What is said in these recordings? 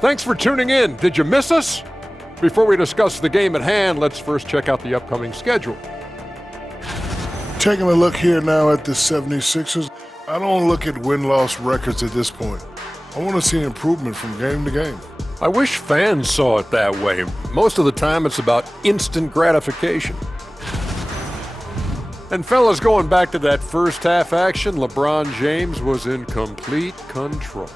Thanks for tuning in. Did you miss us? Before we discuss the game at hand, let's first check out the upcoming schedule. Taking a look here now at the 76ers, I don't look at win-loss records at this point. I want to see improvement from game to game. I wish fans saw it that way. Most of the time, it's about instant gratification. And fellas, going back to that first half action, LeBron James was in complete control.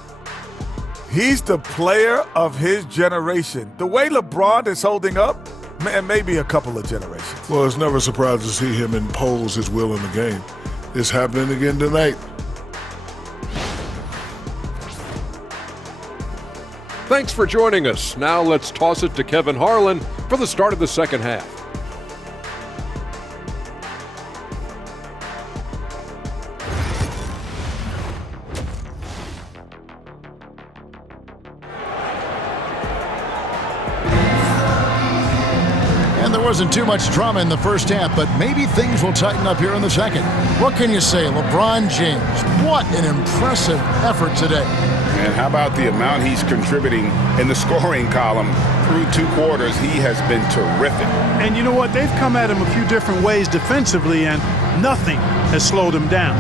He's the player of his generation. The way LeBron is holding up, man, maybe a couple of generations. Well, it's never surprising to see him impose his will in the game. It's happening again tonight. Thanks for joining us. Now let's toss it to Kevin Harlan for the start of the second half. Wasn't too much drama in the first half, but maybe things will tighten up here in the second. What can you say? LeBron James, what an impressive effort today. And how about the amount he's contributing in the scoring column through 2 quarters? He has been terrific. And you know what? They've come at him a few different ways defensively, and nothing has slowed him down.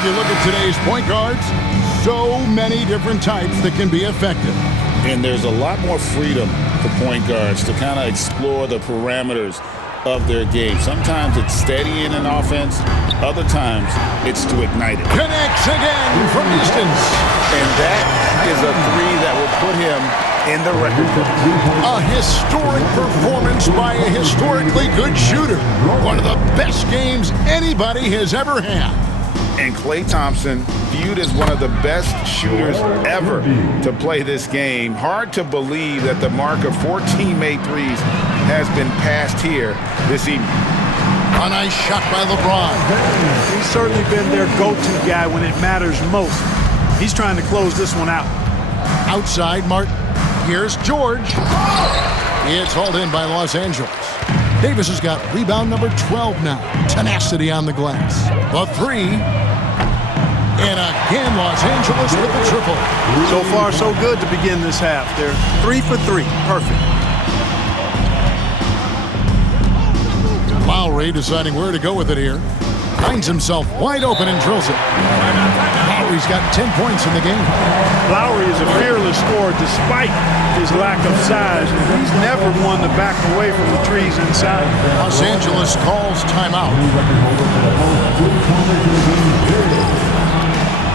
You look at today's point guards, so many different types that can be effective. And there's a lot more freedom for point guards to kind of explore the parameters of their game. Sometimes it's steadying an offense, other times it's to ignite it. Connects again from distance. And that is a 3 that will put him in the record book. A historic performance by a historically good shooter. One of the best games anybody has ever had. And Klay Thompson, viewed as one of the best shooters ever to play this game. Hard to believe that the mark of 14 made threes has been passed here this evening. A nice shot by LeBron. He's certainly been their go-to guy when it matters most. He's trying to close this one out. Outside, Martin. Here's George. It's hauled in by Los Angeles. Davis has got rebound number 12 now. Tenacity on the glass. The 3. And again, Los Angeles with the triple. So far, so good to begin this half. They're 3 for 3. Perfect. Lowry deciding where to go with it here. Finds himself wide open and drills it. Lowry's got 10 points in the game. Lowry is a fearless scorer despite his lack of size. He's never one to back away from the trees inside. Los Angeles calls timeout.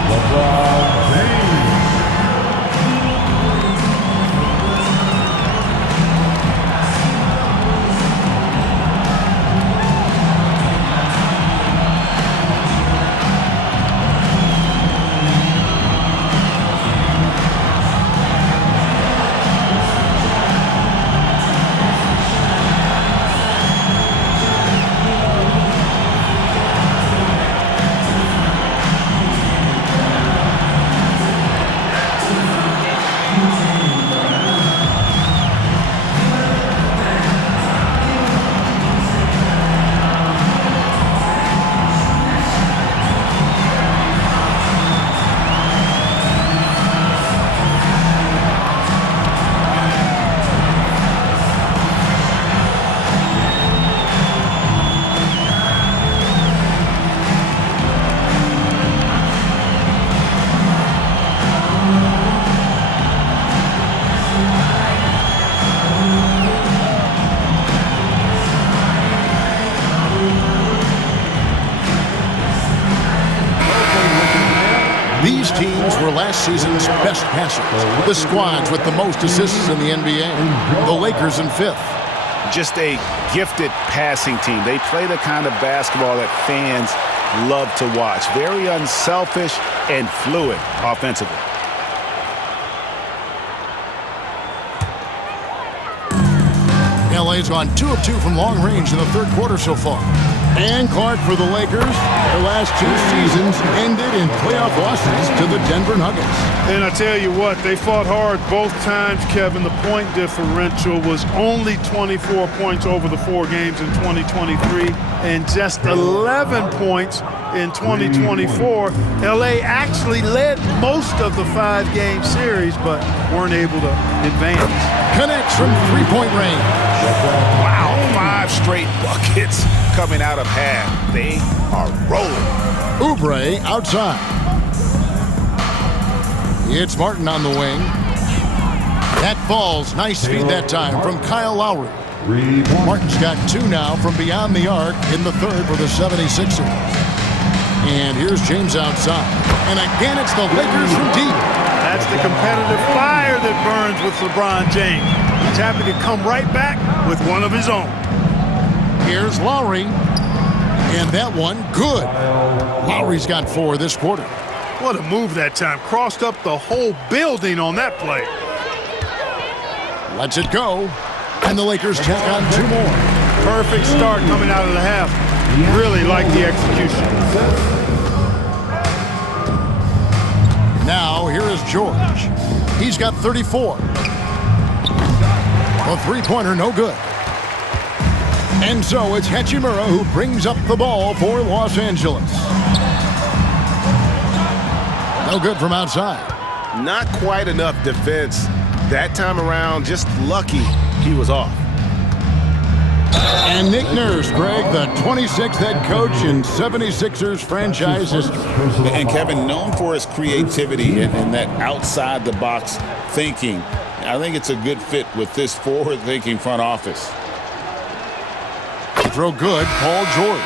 LeBron James. These teams were last season's best passers. The squads with the most assists in the NBA. The Lakers in 5th. Just a gifted passing team. They play the kind of basketball that fans love to watch. Very unselfish and fluid offensively. LA's gone 2 of 2 from long range in the third quarter so far. And Clark, for the Lakers, their last 2 seasons ended in playoff losses to the Denver Nuggets. And I tell you what, they fought hard both times, Kevin. The point differential was only 24 points over the 4 games in 2023 and just 11 points in 2024. LA actually led most of the 5-game series, but weren't able to advance. Connects from 3-point range. Wow, 5 straight buckets coming out of half. They are rolling. Oubre outside. It's Martin on the wing. That falls. Nice feed that time from Kyle Lowry. Martin's got 2 now from beyond the arc in the 3rd for the 76ers. And here's James outside. And again, it's the Lakers from deep. That's the competitive fire that burns with LeBron James. He's happy to come right back with one of his own. Here's Lowry. And that one, good. Lowry's got 4 this quarter. What a move that time. Crossed up the whole building on that play. Lets it go. And the Lakers tack on 2 more. Perfect start coming out of the half. Really like the execution. Now, here is George. He's got 34. A 3-pointer, no good. And so it's Hachimura who brings up the ball for Los Angeles. No good from outside. Not quite enough defense that time around. Just lucky he was off. And Nick Nurse, Greg, the 26th head coach in 76ers franchise history. And Kevin, known for his creativity and that outside-the-box thinking. I think it's a good fit with this forward-thinking front office. Throw good, Paul George.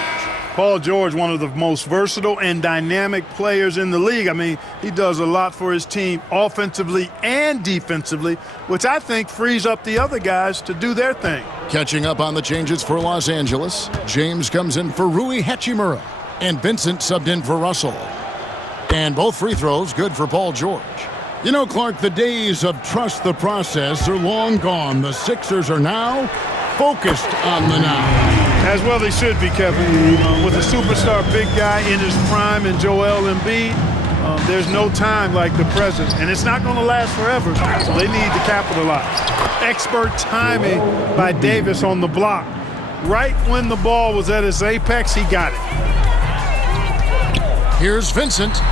Paul George, one of the most versatile and dynamic players in the league. I mean, he does a lot for his team offensively and defensively, which I think frees up the other guys to do their thing. Catching up on the changes for Los Angeles, James comes in for Rui Hachimura, and Vincent subbed in for Russell. And both free throws good for Paul George. You know, Clark, the days of trust the process are long gone. The Sixers are now focused on the now. As well they should be, Kevin. With a superstar big guy in his prime and Joel Embiid, there's no time like the present, and it's not going to last forever, so they need to capitalize. Expert timing by Davis on the block. Right when the ball was at its apex, he got it. Here's Vincent,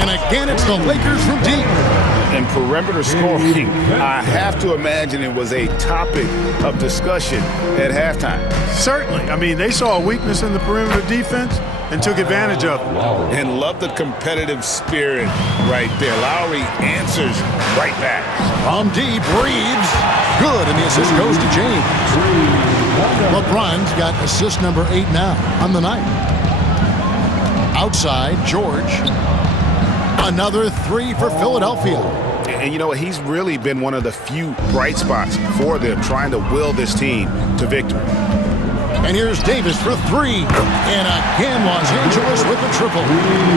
and again it's the Lakers from deep. And perimeter scoring, I have to imagine it was a topic of discussion at halftime. Certainly. I mean, they saw a weakness in the perimeter defense and took advantage of it. And love the competitive spirit right there. Lowry answers right back. From deep, Reeves. Good, and the assist goes to James. LeBron's got assist number 8 now on the night. Outside, George. Another 3 for Philadelphia. And you know what? He's really been one of the few bright spots for them, trying to will this team to victory. And here's Davis for 3. And again, Los Angeles with a triple.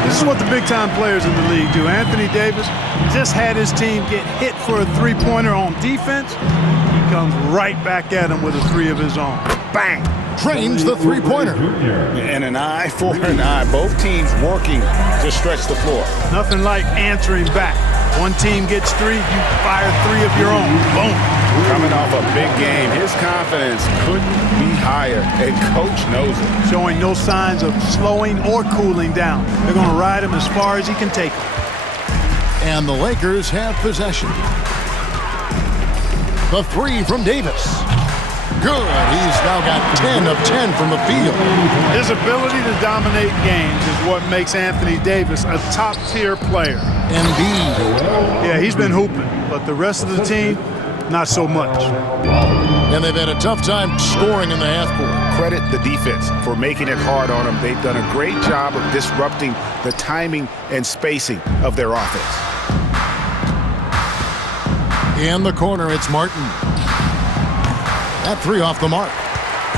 This is what the big-time players in the league do. Anthony Davis just had his team get hit for a 3-pointer on defense. He comes right back at him with a 3 of his own. Bang! Drains the 3-pointer. And an eye for an eye. Both teams working to stretch the floor. Nothing like answering back. One team gets 3, you fire 3 of your own. Boom. Coming off a big game, his confidence couldn't be higher, and coach knows it. Showing no signs of slowing or cooling down. They're going to ride him as far as he can take him. And the Lakers have possession. The 3 from Davis. Good. He's now got 10 of 10 from the field. His ability to dominate games is what makes Anthony Davis a top-tier player. Embiid. Yeah, he's been hooping, but the rest of the team, not so much. And they've had a tough time scoring in the half court. Credit the defense for making it hard on them. They've done a great job of disrupting the timing and spacing of their offense. In the corner, it's Martin. That 3 off the mark.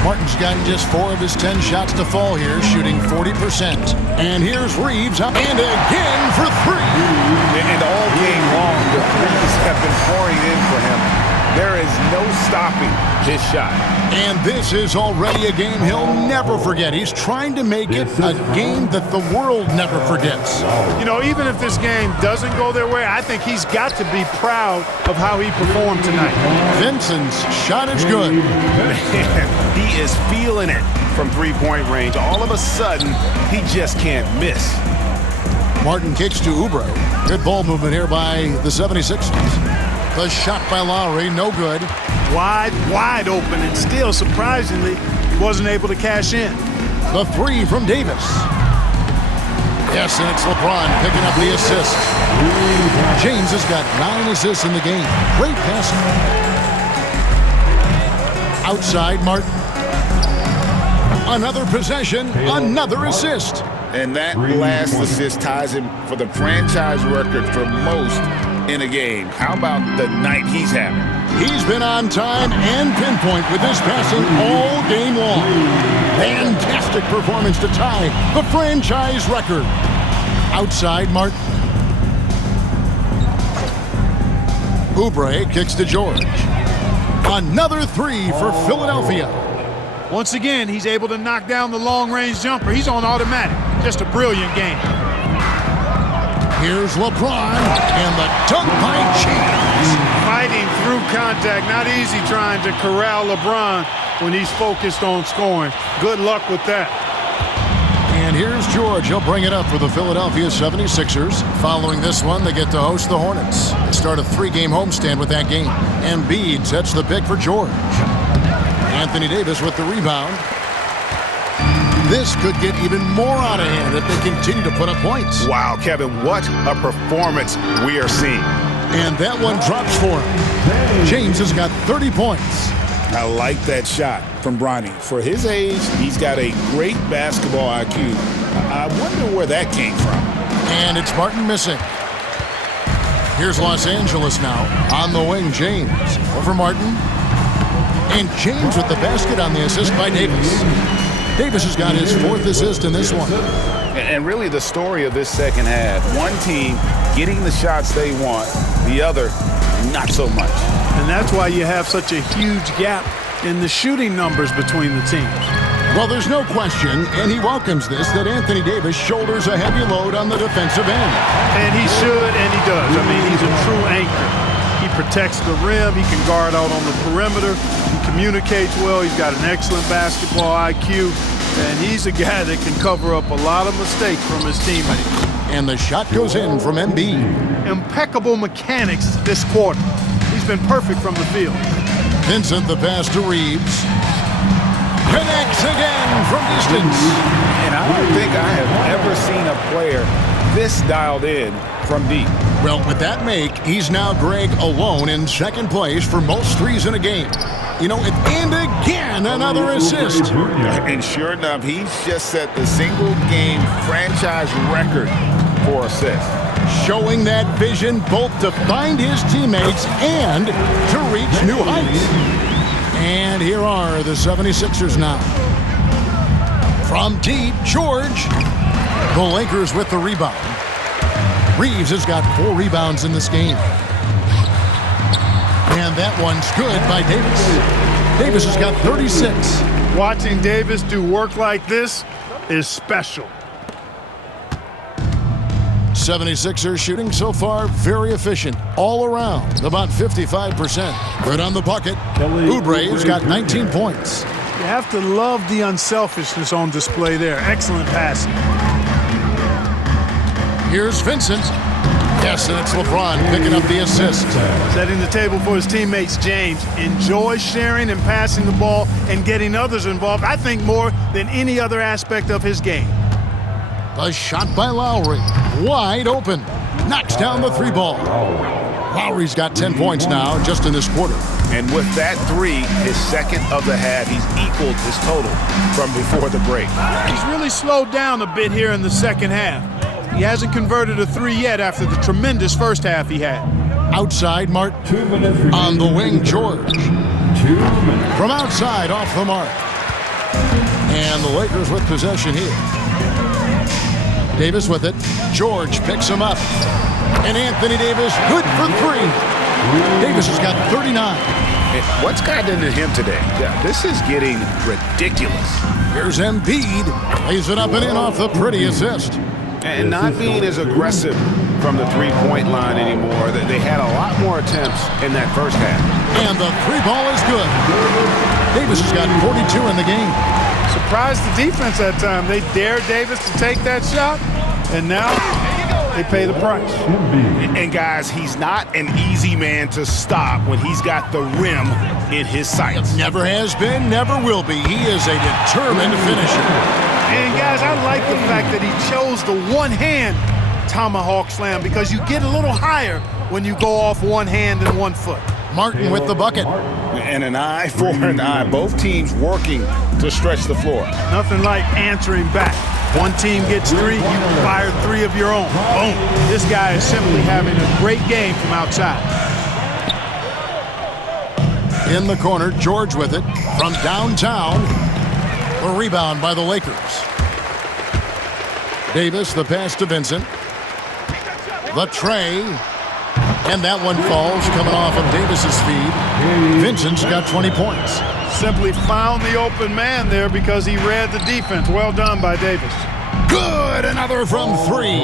Martin's gotten just 4 of his 10 shots to fall here, shooting 40%. And here's Reeves, and again for 3. And all game long, the threes have been pouring in for him. There is no stopping his shot. And this is already a game he'll never forget. He's trying to make it a game that the world never forgets. You know, even if this game doesn't go their way, I think he's got to be proud of how he performed tonight. Vincent's shot is good. Man, he is feeling it from three-point range. All of a sudden, he just can't miss. Martin kicks to Oubre. Good ball movement here by the 76ers. The shot by Lowry, no good. Wide open, and still, surprisingly, wasn't able to cash in. The three from Davis. Yes, and it's LeBron picking up the assist. James has got 9 assists in the game. Great passing. Outside, Martin. Another possession, another assist. And that last assist ties him for the franchise record for most in a game. How about the night he's having? He's been on time and pinpoint with his passing all game long. Fantastic performance to tie the franchise record. Outside, Martin. Oubre kicks to George. Another three for Philadelphia. Once again, he's able to knock down the long-range jumper. He's on automatic. Just a brilliant game. Here's LeBron, and the dunk by James. Fighting through contact. Not easy trying to corral LeBron when he's focused on scoring. Good luck with that. And here's George. He'll bring it up for the Philadelphia 76ers. Following this one, they get to host the Hornets. They start a 3-game homestand with that game. Embiid sets the pick for George. Anthony Davis with the rebound. This could get even more out of hand if they continue to put up points. Wow, Kevin, what a performance we are seeing. And that one drops for him. James has got 30 points. I like that shot from Bronny. For his age, he's got a great basketball IQ. I wonder where that came from. And it's Martin missing. Here's Los Angeles now. On the wing, James. Over Martin. And James with the basket on the assist by Davis. Davis has got his 4th assist in this one. And really the story of this second half, one team getting the shots they want, the other not so much. And that's why you have such a huge gap in the shooting numbers between the teams. Well, there's no question, and he welcomes this, that Anthony Davis shoulders a heavy load on the defensive end. And he should, and he does. I mean, he's a true anchor. He protects the rim. He can guard out on the perimeter. He communicates well. He's got an excellent basketball IQ. And he's a guy that can cover up a lot of mistakes from his teammates. And the shot goes in from Embiid. Impeccable mechanics this quarter. He's been perfect from the field. Vincent, the pass to Reeves. Connects again from distance. And I don't think I have ever seen a player this dialed in from deep. Well, with that make, he's now Greg alone in 2nd place for most threes in a game. You know, and again, another assist. And sure enough, he's just set the single-game franchise record for assists. Showing that vision both to find his teammates and to reach new heights. And here are the 76ers now. From deep, George. The Lakers with the rebound. Reeves has got 4 rebounds in this game. And that one's good by Davis. Davis has got 36. Watching Davis do work like this is special. 76ers shooting so far very efficient all around, about 55%. Good on the bucket. Oubre's got 19 points. You have to love the unselfishness on display there. Excellent passing. Here's Vincent. Yes, and it's LeBron picking up the assist. Setting the table for his teammates, James. Enjoys sharing and passing the ball and getting others involved, I think, more than any other aspect of his game. The shot by Lowry. Wide open. Knocks down the 3 ball. Lowry's got 10 points now just in this quarter. And with that 3, his 2nd of the half, he's equaled his total from before the break. He's really slowed down a bit here in the 2nd half. He hasn't converted a 3 yet after the tremendous first half he had. Outside, Mark. On the wing, George. From outside, off the mark. And the Lakers with possession here. Davis with it. George picks him up. And Anthony Davis, good for 3. Davis has got 39. What's gotten into him today? Yeah, this is getting ridiculous. Here's Embiid. Lays it up and in off the pretty assist. And not being as aggressive from the three-point line anymore. They had a lot more attempts in that first half. And the three ball is good. Davis has got 42 in the game. Surprised the defense that time. They dared Davis to take that shot, and now they pay the price. And guys, he's not an easy man to stop when he's got the rim in his sights. Never has been, never will be. He is a determined finisher. And guys, I like the fact that he chose the one-hand tomahawk slam because you get a little higher when you go off one hand and 1 foot. Martin with the bucket. And an eye for an eye. Both teams working to stretch the floor. Nothing like answering back. One team gets 3, you fire 3 of your own. Boom. This guy is simply having a great game from outside. In the corner, George with it from downtown. A rebound by the Lakers. Davis, the pass to Vincent. The tray. And that one falls, coming off of Davis's feed. Vincent's got 20 points. Simply found the open man there because he read the defense. Well done by Davis. Good, another from 3.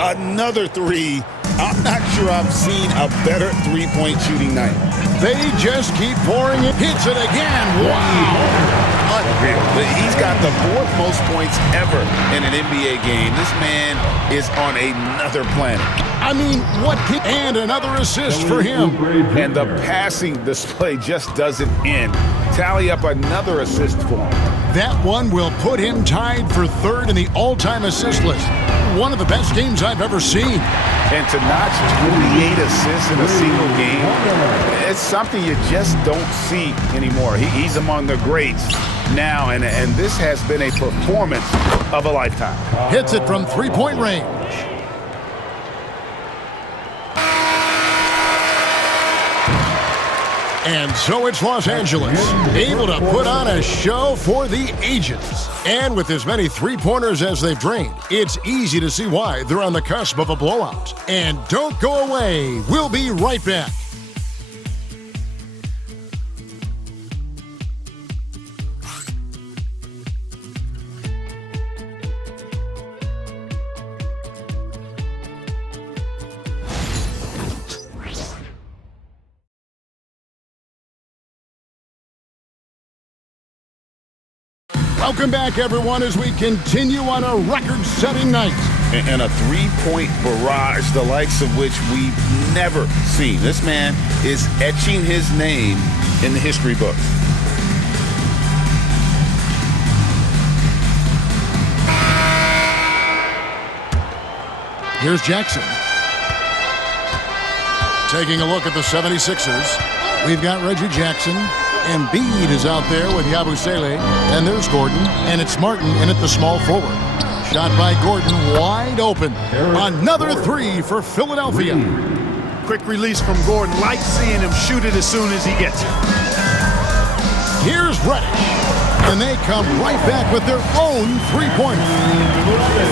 Another 3. I'm not sure I've seen a better three-point shooting night. They just keep pouring it. Hits it again. Wow. Unreal. He's got the 4th most points ever in an NBA game. This man is on another planet. I mean, what? And another assist for him. And the passing display just doesn't end. Tally up another assist for him. That one will put him tied for 3rd in the all-time assist list. One of the best games I've ever seen. And to notch 28 assists in a single game, it's something you just don't see anymore. He's among the greats now, and this has been a performance of a lifetime. Hits it from three-point range. And so it's Los Angeles, able to put on a show for the ages. And with as many three-pointers as they've drained, it's easy to see why they're on the cusp of a blowout. And don't go away. We'll be right back. Welcome back, everyone, as we continue on a record-setting night. And a three-point barrage, the likes of which we've never seen. This man is etching his name in the history books. Here's Jackson. Taking a look at the 76ers. We've got Reggie Jackson. Embiid is out there with Yabusele, and there's Gordon, and it's Martin in at the small forward. Shot by Gordon, wide open. Another 3 for Philadelphia. Quick release from Gordon. Like seeing him shoot it as soon as he gets it. Here's Reddish, and they come right back with their own three-pointer.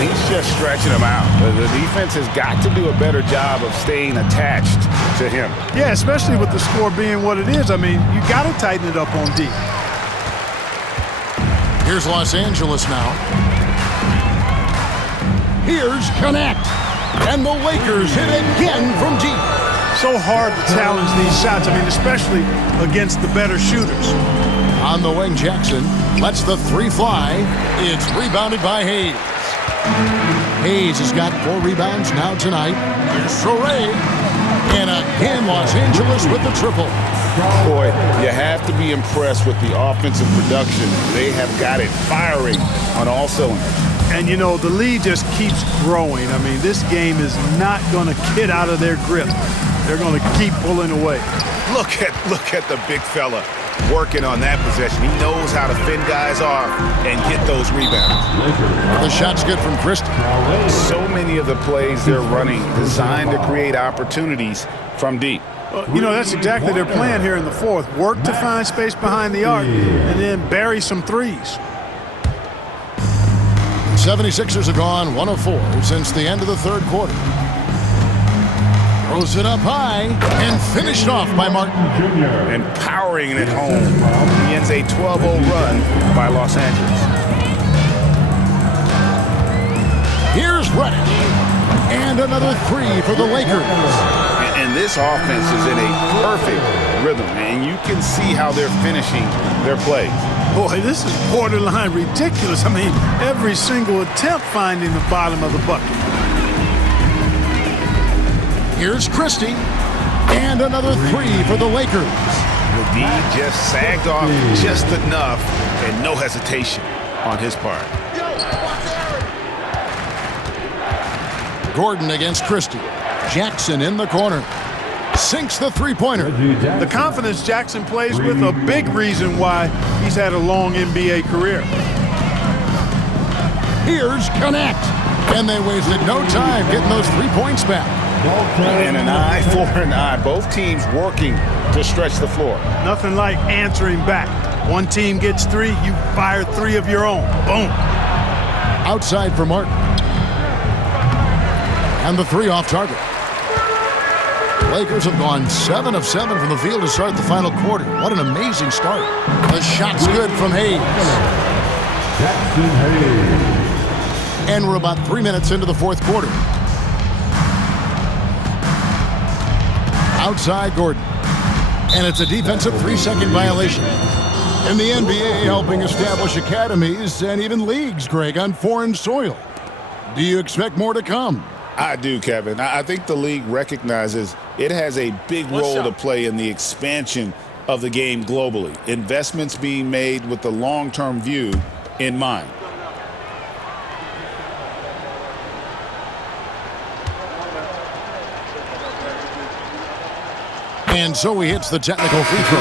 He's just stretching them out. The defense has got to do a better job of staying attached to him. Yeah, especially with the score being what it is. I mean, you got to tighten it up on D. Here's Los Angeles now. Here's Connect. And the Lakers hit again from deep. So hard to challenge these shots. I mean, especially against the better shooters. On the wing, Jackson lets the 3 fly. It's rebounded by Hayes. Hayes has got 4 rebounds now tonight. Here's Soray. And again, Los Angeles with the triple. Boy, you have to be impressed with the offensive production. They have got it firing on all cylinders. And, you know, the lead just keeps growing. I mean, this game is not going to get out of their grip. They're going to keep pulling away. Look at the big fella working on that possession. He knows how to fend guys off and get those rebounds. The shot's good from Christie. So many of the plays they're running designed to create opportunities from deep. You know, that's exactly their plan here in the fourth. Work to find space behind the arc and then bury some threes. 76ers have gone 1 of 4 since the end of the third quarter. Throws it up high and finished off by Martin. And powering it home. He ends a 12-0 run by Los Angeles. Here's Reddick. And another three for the Lakers. And this offense is in a perfect rhythm, and you can see how they're finishing their plays. Boy, this is borderline ridiculous. I mean, every single attempt finding the bottom of the bucket. Here's Christie. And another three for the Lakers. McGee just sagged off just enough, and no hesitation on his part. Gordon against Christie. Jackson in the corner. Sinks the three-pointer. The confidence Jackson plays with, a big reason why he's had a long NBA career. Here's Connect. And they wasted no time getting those 3 points back. And an eye for an eye. Both teams working to stretch the floor. Nothing like answering back. One team gets three, you fire three of your own. Boom. Outside for Martin. And the three off target. Lakers have gone 7 of 7 from the field to start the final quarter. What an amazing start. The shot's good from Hayes. Jackson Hayes. And we're about 3 minutes into the fourth quarter. Outside Gordon. And it's a defensive 3-second violation. In the NBA, helping establish academies and even leagues, Greg, on foreign soil. Do you expect more to come? I do, Kevin. I think the league recognizes it has a big role to play in the expansion of the game globally. Investments being made with the long-term view in mind. And so he hits the technical free throw.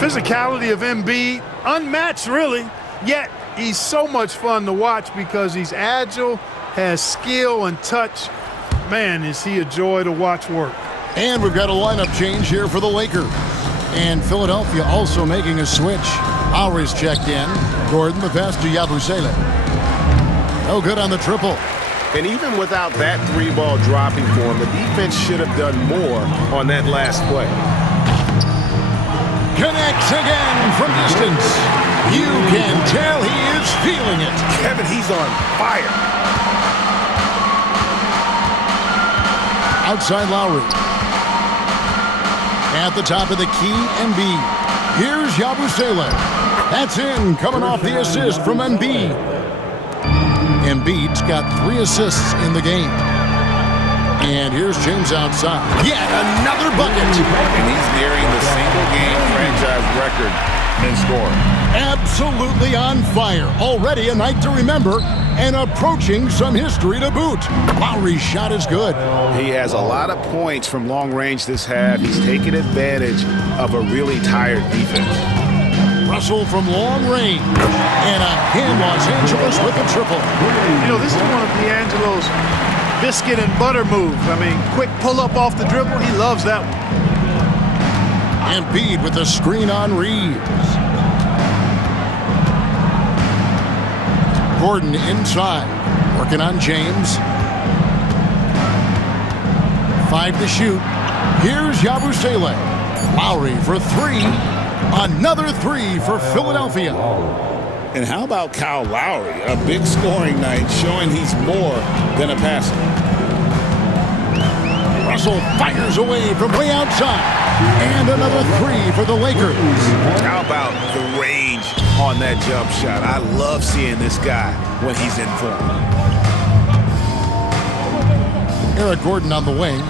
Physicality of Embiid, unmatched really, yet he's so much fun to watch because he's agile, has skill and touch. Man, is he a joy to watch work. And we've got a lineup change here for the Lakers. And Philadelphia also making a switch. Lowry's checked in. Gordon the pass to Yabusele. No good on the triple. And even without that three-ball dropping for him, the defense should have done more on that last play. Connects again from distance. You can tell he is feeling it. Kevin, he's on fire. Outside Lowry. At the top of the key, Embiid. Here's Yabusele. That's in, coming off the assist from Embiid. Embiid's got 3 assists in the game. And here's James outside. Yet another bucket. And he's nearing the single-game franchise record in scoring. Absolutely on fire. Already a night to remember and approaching some history to boot. Lowry's shot is good. He has a lot of points from long range this half. He's taken advantage of a really tired defense. Russell from long range. And again, Los Angeles with a triple. You know, this is one of D'Angelo's biscuit and butter moves. I mean, quick pull-up off the dribble. He loves that one. Embiid with the screen on Reeves. Gordon inside. Working on James. 5 to shoot. Here's Yabusele. Lowry for 3. Another 3 for Philadelphia. And how about Kyle Lowry? A big scoring night showing he's more than a passer. Russell fires away from way outside. And another 3 for the Lakers. How about the range on that jump shot? I love seeing this guy when he's in form. Eric Gordon on the wing.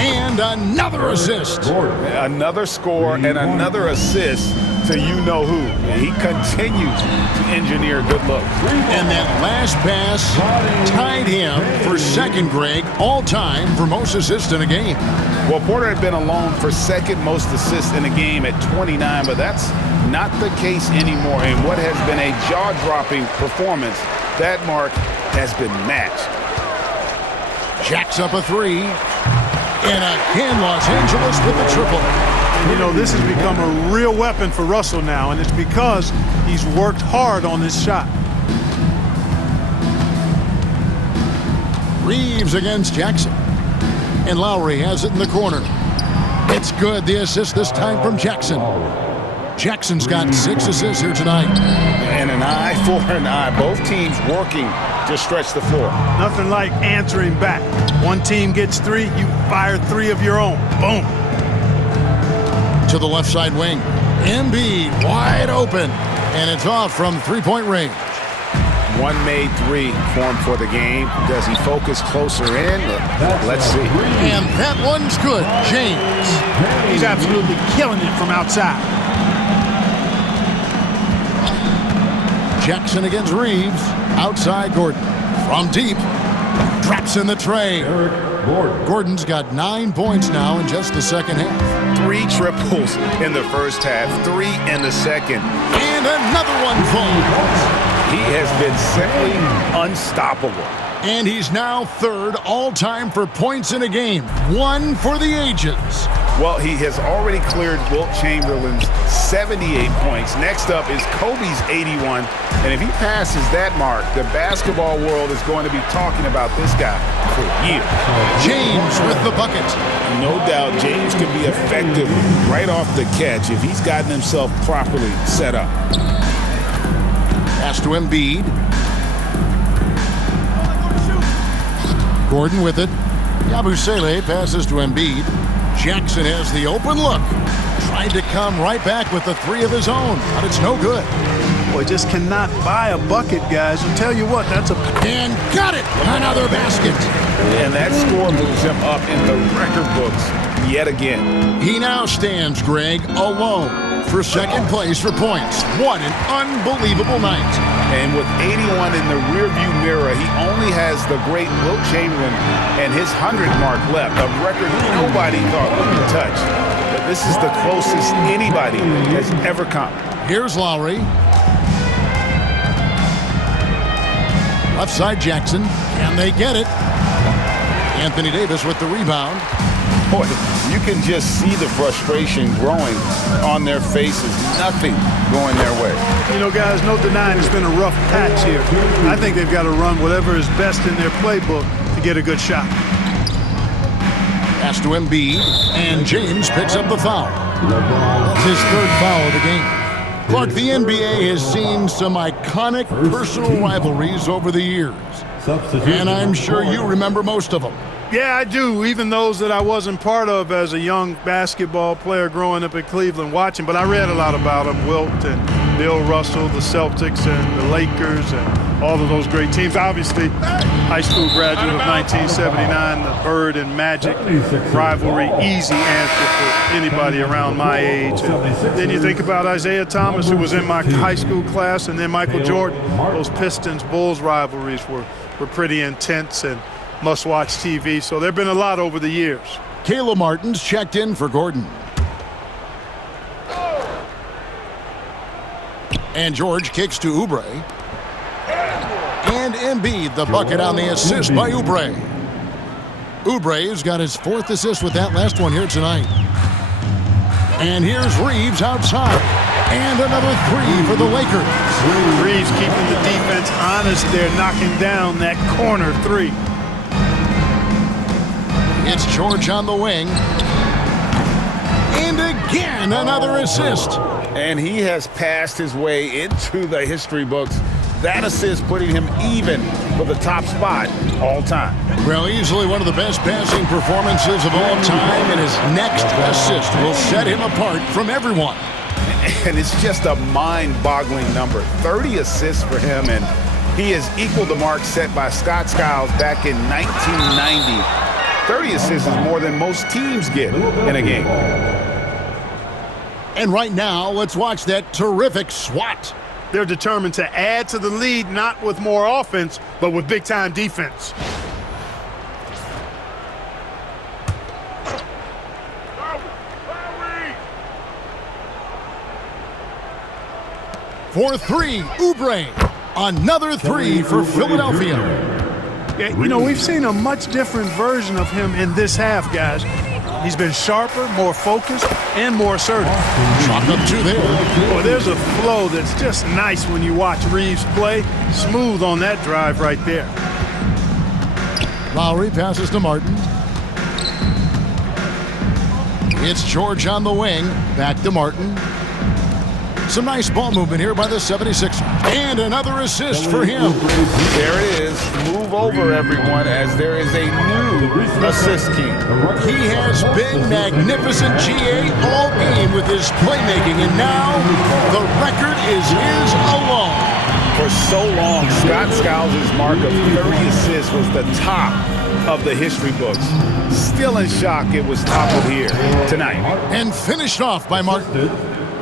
And another assist. Another score and another assist to you-know-who. He continues to engineer good looks. And that last pass tied him for second, Greg, all-time for most assists in a game. Well, Porter had been alone for second most assists in a game at 29, but that's not the case anymore. And what has been a jaw-dropping performance, that mark has been matched. Jacks up a 3. And again, Los Angeles with the triple. You know, this has become a real weapon for Russell now, and it's because he's worked hard on this shot. Reeves against Jackson. And Lowry has it in the corner. It's good. The assist this time from Jackson. Jackson's got 6 assists here tonight. And an eye for an eye. Both teams working to stretch the floor. Nothing like answering back. One team gets 3, you fire 3 of your own. Boom. To the left side wing. Embiid wide open. And it's off from three-point range. One made 3 for him for the game. Does he focus closer in? Let's see. And that one's good. James. He's absolutely killing it from outside. Jackson against Reeves. Outside Gordon. From deep. Traps in the tray. Gordon's got 9 points now in just the second half. 3 triples in the first half, 3 in the second. And another one falls. He has been simply unstoppable. And he's now 3rd all-time for points in a game. 1 for the ages. Well, he has already cleared Wilt Chamberlain's 78 points. Next up is Kobe's 81. And if he passes that mark, the basketball world is going to be talking about this guy for years. James with the bucket. No doubt James can be effective right off the catch if he's gotten himself properly set up. Pass to Embiid. Gordon with it. Yabusele passes to Embiid. Jackson has the open look. Tried to come right back with the 3 of his own, but it's no good. Boy, just cannot buy a bucket, guys. I'll tell you what, that's a... And got it! Another basket. And that score moves him up in the record books yet again. He now stands, Greg, alone for second place for points. What an unbelievable night. And with 81 in the rearview mirror, he only has the great Wilt Chamberlain and his 100 mark left, a record nobody thought would be touched. But this is the closest anybody has ever come. Here's Lowry. Left side Jackson. Can they get it? Anthony Davis with the rebound. Boy, you can just see the frustration growing on their faces. Nothing going their way. You know, guys, no denying it's been a rough patch here. I think they've got to run whatever is best in their playbook to get a good shot. Pass to Embiid, and James picks up the foul. That's his 3rd foul of the game. Clark, the NBA has seen some iconic personal rivalries over the years. And I'm sure you remember most of them. Yeah, I do, even those that I wasn't part of as a young basketball player growing up in Cleveland watching, but I read a lot about them, Wilt and Bill Russell, the Celtics and the Lakers and all of those great teams. Obviously, high school graduate of 1979, the Bird and Magic rivalry, easy answer for anybody around my age. And then you think about Isaiah Thomas, who was in my high school class, and then Michael Jordan. Those Pistons-Bulls rivalries were pretty intense and must-watch TV, so there have been a lot over the years. Kayla Martin's checked in for Gordon. And George kicks to Oubre. And Embiid, the bucket on the assist by Oubre. Oubre's got his 4th assist with that last one here tonight. And here's Reeves outside. And another 3 for the Lakers. Reeves keeping the defense honest there, knocking down that corner 3. It's George on the wing. And again, another assist. And he has passed his way into the history books. That assist putting him even for the top spot all time. Well, easily one of the best passing performances of all time, and his next assist will set him apart from everyone. And it's just a mind-boggling number. 30 assists for him, and he has equaled the mark set by Scott Skiles back in 1990. 30 assists is more than most teams get in a game. And right now, let's watch that terrific swat. They're determined to add to the lead, not with more offense, but with big-time defense. For 3, Oubre. Another 3 for Philadelphia. Yeah, you know, we've seen a much different version of him in this half, guys. He's been sharper, more focused, and more assertive. Chalk up 2 there. Well, there's a flow that's just nice when you watch Reeves play. Smooth on that drive right there. Lowry passes to Martin. It's George on the wing. Back to Martin. Some nice ball movement here by the 76ers. And another assist for him. There it is. Move over, everyone, as there is a new assist king. He has been magnificent, GA, all game with his playmaking. And now the record is his alone. For so long, Scott Skiles' mark of 30 assists was the top of the history books. Still in shock it was toppled here tonight. And finished off by Martin.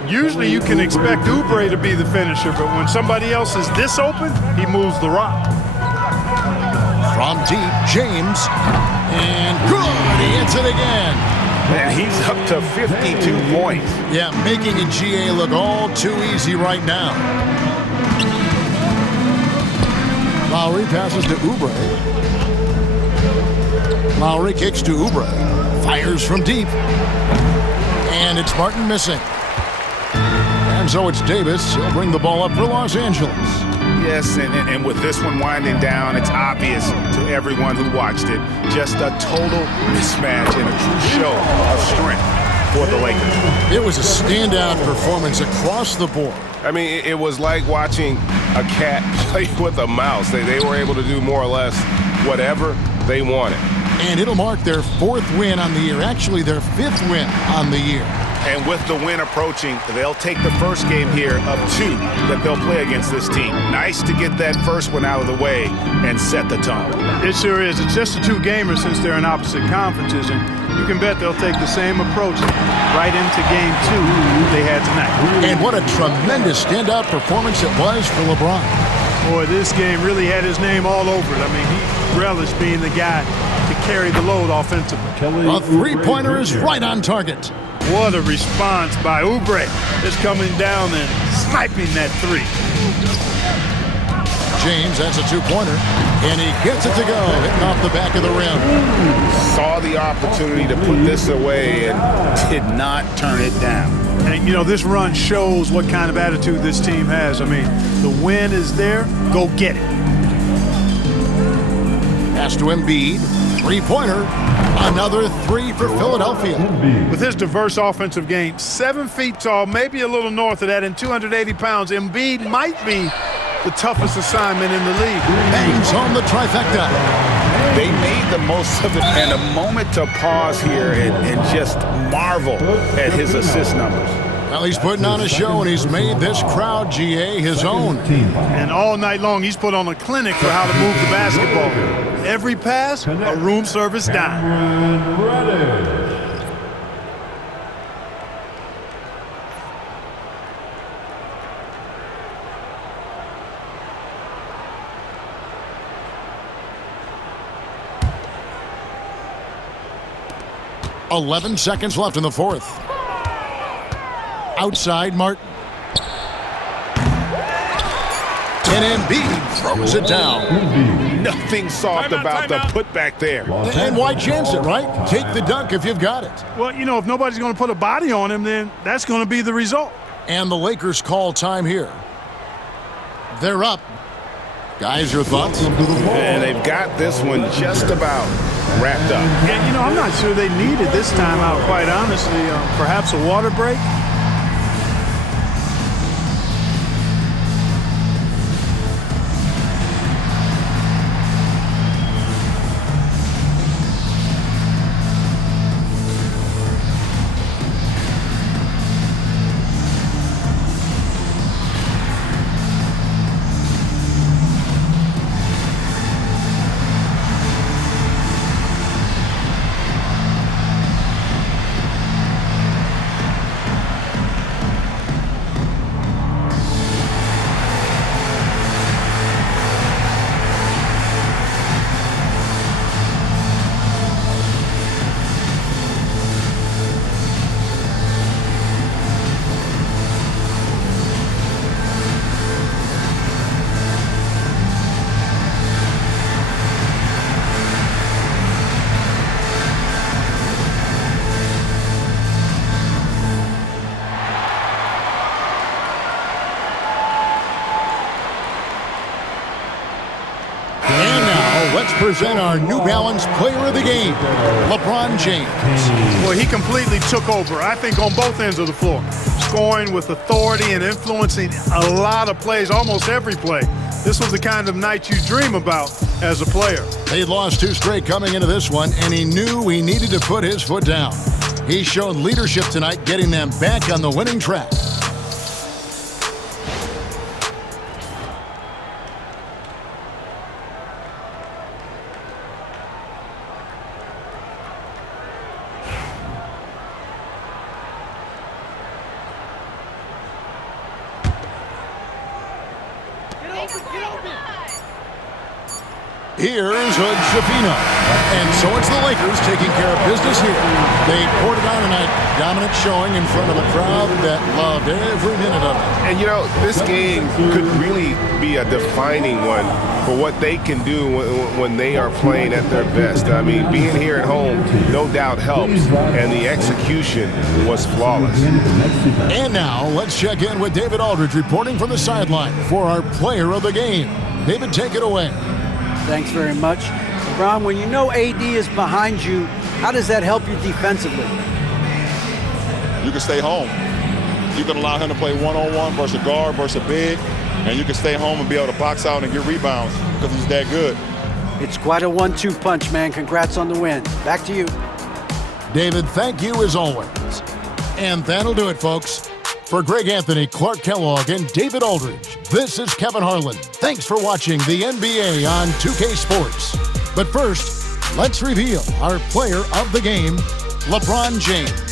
Usually you can expect Oubre to be the finisher, but when somebody else is this open, he moves the rock. From deep, James. And good, he hits it again. Man, he's up to 52 points. Yeah, making a GA look all too easy right now. Lowry passes to Oubre. Lowry kicks to Oubre. Fires from deep. And it's Martin missing. And so it's Davis. He'll bring the ball up for Los Angeles. Yes, and with this one winding down, it's obvious to everyone who watched it. Just a total mismatch and a true show of strength for the Lakers. It was a standout performance across the board. I mean, it was like watching a cat play with a mouse. They were able to do more or less whatever they wanted. And it'll mark their 4th win on the year. Actually, their 5th win on the year. And with the win approaching, they'll take the first game here of 2 that they'll play against this team. Nice to get that first one out of the way and set the tone. It sure is. It's just a 2-gamer since they're in opposite conferences, and you can bet they'll take the same approach right into game 2 they had tonight. And what a tremendous standout performance it was for LeBron. Boy, this game really had his name all over it. I mean, he relished being the guy to carry the load offensively. A 3-pointer is right on target. What a response by Oubre. Just coming down and sniping that 3. James, that's a 2-pointer. And he gets it to go, hitting off the back of the rim. Saw the opportunity to put this away and did not turn it down. And, you know, this run shows what kind of attitude this team has. I mean, the win is there. Go get it. Pass to Embiid. 3-pointer. Another 3 for Philadelphia. With his diverse offensive game, 7 feet tall, maybe a little north of that, and 280 pounds, Embiid might be the toughest assignment in the league. Bangs home the trifecta. They made the most of it, and a moment to pause here and just marvel at his assist numbers. Well, he's putting on a show, and he's made this crowd, GA, his own. And all night long, he's put on a clinic for how to move the basketball. Every pass, a room service dime. .11 seconds left in the 4th. Outside, Martin. And Embiid throws it down. Nothing soft about the putback there. And why chance it, right? Take the dunk if you've got it. Well, you know, if nobody's going to put a body on him, then that's going to be the result. And the Lakers call time here. They're up. Guys, your thoughts? And they've got this one just about wrapped up. And, you know, I'm not sure they needed this timeout, quite honestly. Perhaps a water break. let's present our New Balance Player of the Game, LeBron James. Well, he completely took over, I think, on both ends of the floor. Scoring with authority and influencing a lot of plays, almost every play. This was the kind of night you dream about as a player. They lost 2 straight coming into this one, and he knew he needed to put his foot down. He showed leadership tonight, getting them back on the winning track. Here's Hood Shafino. And so it's the Lakers taking care of business here. They poured it on tonight. Dominant showing in front of a crowd that loved every minute of it. And, you know, this game could really be a defining one for what they can do when they are playing at their best. I mean, being here at home no doubt helps, and the execution was flawless. And now let's check in with David Aldridge reporting from the sideline for our Player of the Game. David, take it away. Thanks very much. Ron, when you know AD is behind you, how does that help you defensively? You can stay home. You can allow him to play one-on-one versus a guard versus a big, and you can stay home and be able to box out and get rebounds because he's that good. It's quite a 1-2 punch, man. Congrats on the win. Back to you. David, thank you as always. And that'll do it, folks. For Greg Anthony, Clark Kellogg, and David Aldridge, this is Kevin Harlan. Thanks for watching the NBA on 2K Sports. But first, let's reveal our Player of the Game, LeBron James.